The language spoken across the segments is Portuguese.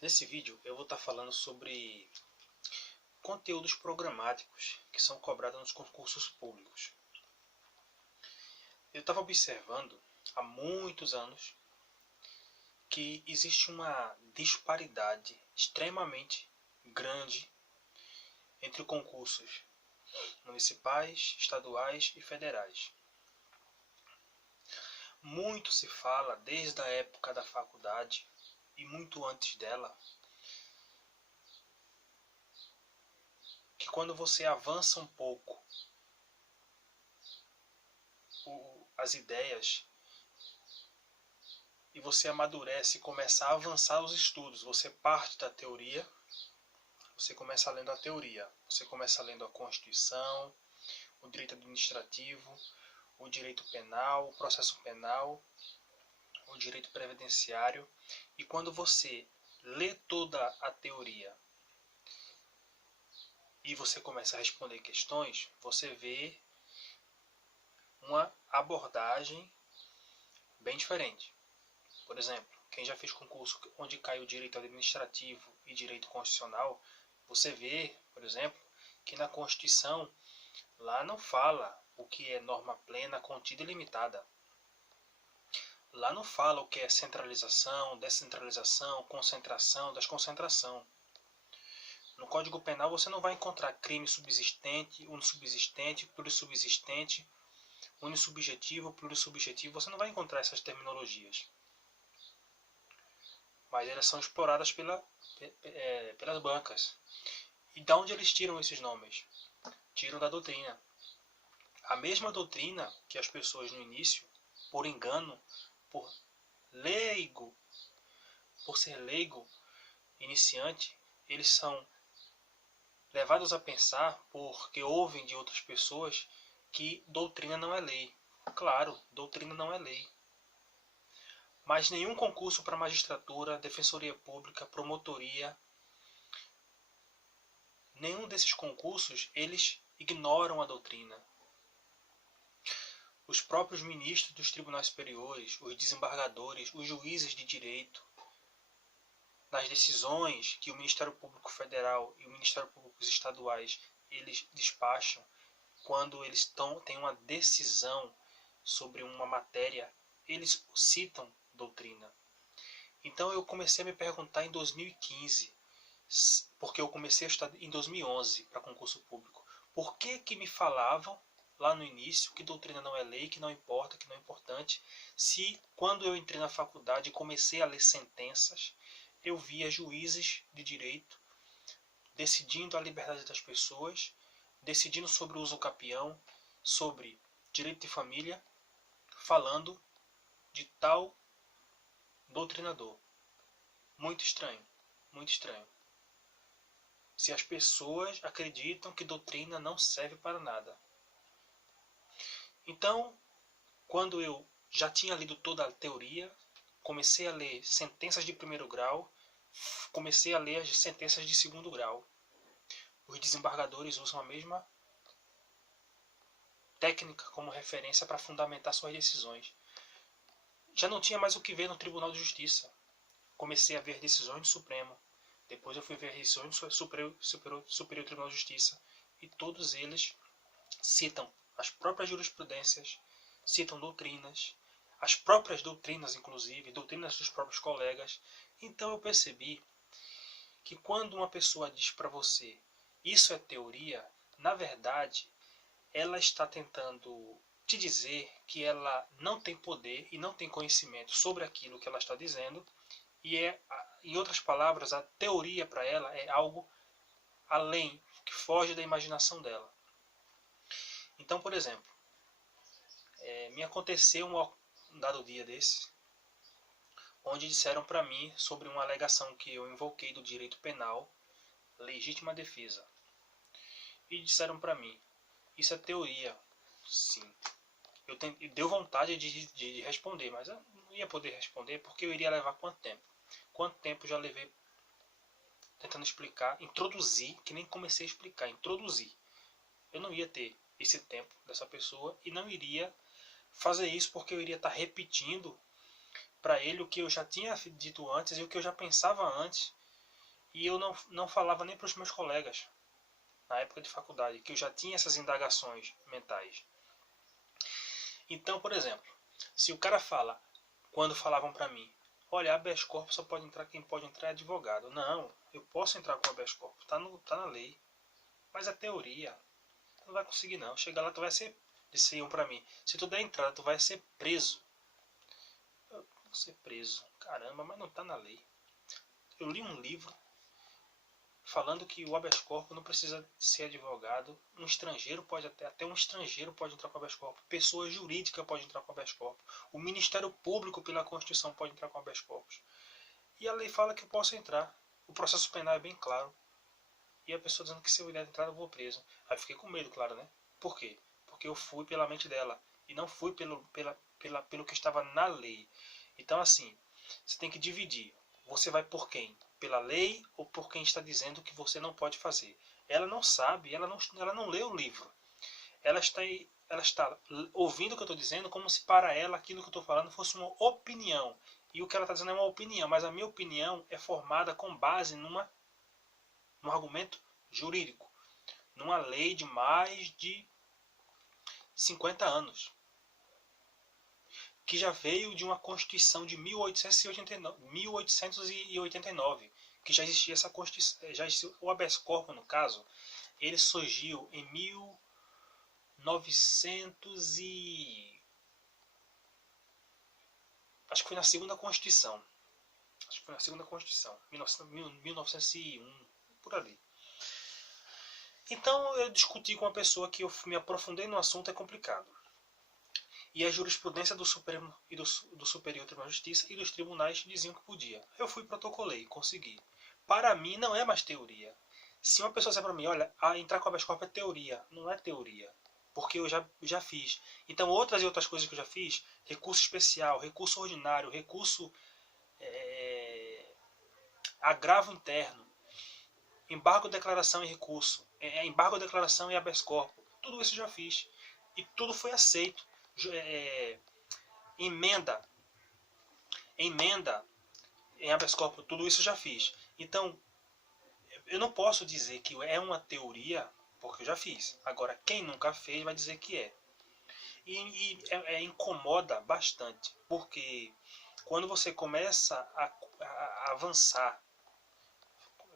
Nesse vídeo eu vou estar falando sobre conteúdos programáticos que são cobrados nos concursos públicos. Eu estava observando há muitos anos que existe uma disparidade extremamente grande entre concursos municipais, estaduais e federais. Muito se fala desde a época da faculdade e muito antes dela que quando você avança um pouco as ideias e você amadurece e começa a avançar os estudos, você parte da teoria, você começa lendo a teoria, você começa lendo a Constituição, o direito administrativo, o direito penal, o processo penal, o direito previdenciário, e quando você lê toda a teoria e você começa a responder questões, você vê uma abordagem bem diferente. Por exemplo, quem já fez concurso onde caiu direito administrativo e direito constitucional, você vê, por exemplo, que na Constituição lá não fala o que é norma plena, contida e limitada. Lá não fala o que é centralização, descentralização, concentração, desconcentração. No Código Penal você não vai encontrar crime subsistente, unissubsistente, plurissubsistente, unissubjetivo, plurissubjetivo. Você não vai encontrar essas terminologias. Mas elas são exploradas pelas bancas. E de onde eles tiram esses nomes? Tiram da doutrina. A mesma doutrina que as pessoas no início, por engano, por ser leigo, iniciante, eles são levados a pensar, porque ouvem de outras pessoas, que doutrina não é lei. Claro, doutrina não é lei. Mas nenhum concurso para magistratura, defensoria pública, promotoria, nenhum desses concursos, eles ignoram a doutrina. Os próprios ministros dos tribunais superiores, os desembargadores, os juízes de direito, nas decisões que o Ministério Público Federal e o Ministério Público Estaduais eles despacham, quando eles têm uma decisão sobre uma matéria, eles citam doutrina. Então eu comecei a me perguntar em 2015, porque eu comecei a estudar em 2011 para concurso público, por que me falavam lá no início que doutrina não é lei, que não importa, que não é importante, se quando eu entrei na faculdade e comecei a ler sentenças, eu via juízes de direito decidindo a liberdade das pessoas, decidindo sobre o uso capião, sobre direito de família, falando de tal doutrinador. Muito estranho, muito estranho. Se as pessoas acreditam que doutrina não serve para nada. Então, quando eu já tinha lido toda a teoria, comecei a ler sentenças de primeiro grau, comecei a ler as sentenças de segundo grau. Os desembargadores usam a mesma técnica como referência para fundamentar suas decisões. Já não tinha mais o que ver no Tribunal de Justiça. Comecei a ver decisões do Supremo. Depois eu fui ver decisões do Superior Tribunal de Justiça. E todos eles citam as próprias jurisprudências, citam doutrinas, as próprias doutrinas, inclusive, doutrinas dos próprios colegas. Então eu percebi que quando uma pessoa diz para você isso é teoria, na verdade, ela está tentando te dizer que ela não tem poder e não tem conhecimento sobre aquilo que ela está dizendo, e em outras palavras, a teoria para ela é algo além, que foge da imaginação dela. Então, por exemplo, me aconteceu um dado dia desse, onde disseram para mim sobre uma alegação que eu invoquei do direito penal, legítima defesa. E disseram para mim, isso é teoria. Sim. Deu vontade de responder, mas eu não ia poder responder porque eu iria levar quanto tempo? Quanto tempo já levei tentando explicar, introduzir, que nem comecei a explicar, introduzir. Eu não ia ter esse tempo dessa pessoa e não iria fazer isso porque eu iria estar repetindo para ele o que eu já tinha dito antes e o que eu já pensava antes E eu não falava nem para os meus colegas, na época de faculdade, que eu já tinha essas indagações mentais. Então, por exemplo, se o cara fala, quando falavam para mim, olha, habeas corpus só pode entrar, quem pode entrar é advogado. Não, eu posso entrar com habeas corpus, tá na lei. Mas é teoria. Tu não vai conseguir não. Chega lá, tu vai ser, diziam para mim, se tu der entrada, tu vai ser preso. Eu vou ser preso. Caramba, mas não tá na lei. Eu li um livro falando que o habeas corpus não precisa ser advogado, um estrangeiro pode até um estrangeiro pode entrar com habeas corpus, pessoa jurídica pode entrar com habeas corpus, o Ministério Público pela Constituição pode entrar com habeas corpus. E a lei fala que eu posso entrar. O processo penal é bem claro. E a pessoa dizendo que se eu der entrada eu vou preso. Aí fiquei com medo, claro, né? Por quê? Porque eu fui pela mente dela e não fui pelo que estava na lei. Então assim, você tem que dividir. Você vai por quem? Pela lei ou por quem está dizendo que você não pode fazer? Ela não sabe, ela não leu o livro. Ela está ouvindo o que eu estou dizendo como se para ela aquilo que eu estou falando fosse uma opinião. E o que ela está dizendo é uma opinião, mas a minha opinião é formada com base num argumento jurídico, numa lei de mais de 50 anos, que já veio de uma Constituição de 1889, que já existia essa Constituição, já existia, o habeas corpus, no caso, ele surgiu em 1900 e... acho que foi na segunda Constituição. Acho que foi na segunda Constituição, 1901, por ali. Então eu discuti com uma pessoa que eu me aprofundei no assunto, é complicado. E a jurisprudência do Supremo e do Superior Tribunal de Justiça e dos tribunais diziam que podia. Eu fui, protocolei, consegui. Para mim não é mais teoria. Se uma pessoa disser para mim, olha, entrar com habeas corpus é teoria, não é teoria. Porque eu já fiz. Então outras coisas que eu já fiz, recurso especial, recurso ordinário, recurso agravo interno, embargo, declaração e recurso, embargo, declaração e habeas corpus, tudo isso eu já fiz. E tudo foi aceito. Emenda em habeas corpus, tudo isso eu já fiz. Então, eu não posso dizer que é uma teoria, porque eu já fiz. Agora, quem nunca fez vai dizer que é. E incomoda bastante, porque quando você começa a avançar,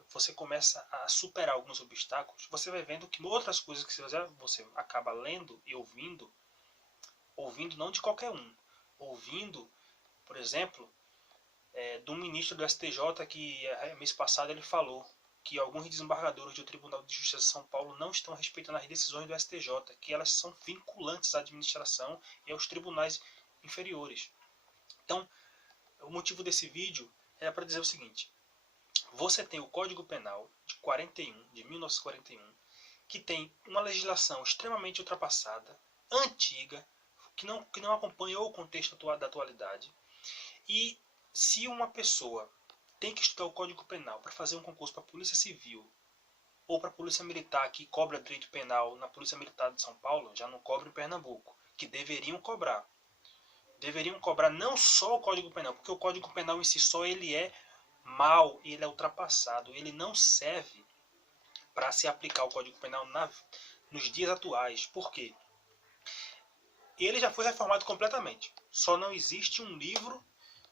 você começa a superar alguns obstáculos, você vai vendo que outras coisas que você acaba lendo e ouvindo não de qualquer um, ouvindo, por exemplo, do ministro do STJ, que mês passado ele falou que alguns desembargadores do Tribunal de Justiça de São Paulo não estão respeitando as decisões do STJ, que elas são vinculantes à administração e aos tribunais inferiores. Então, o motivo desse vídeo é para dizer o seguinte: você tem o Código Penal de 1941, que tem uma legislação extremamente ultrapassada, antiga, que não acompanhou o contexto da atualidade. E se uma pessoa tem que estudar o Código Penal para fazer um concurso para a Polícia Civil ou para a Polícia Militar, que cobra direito penal na Polícia Militar de São Paulo, já não cobra em Pernambuco, que deveriam cobrar. Deveriam cobrar não só o Código Penal, porque o Código Penal em si só ele é mal, ele é ultrapassado, ele não serve para se aplicar o Código Penal nos dias atuais. Por quê? Ele já foi reformado completamente. Só não existe um livro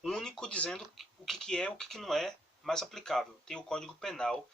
único dizendo o que é, o que não é mais aplicável. Tem o Código Penal,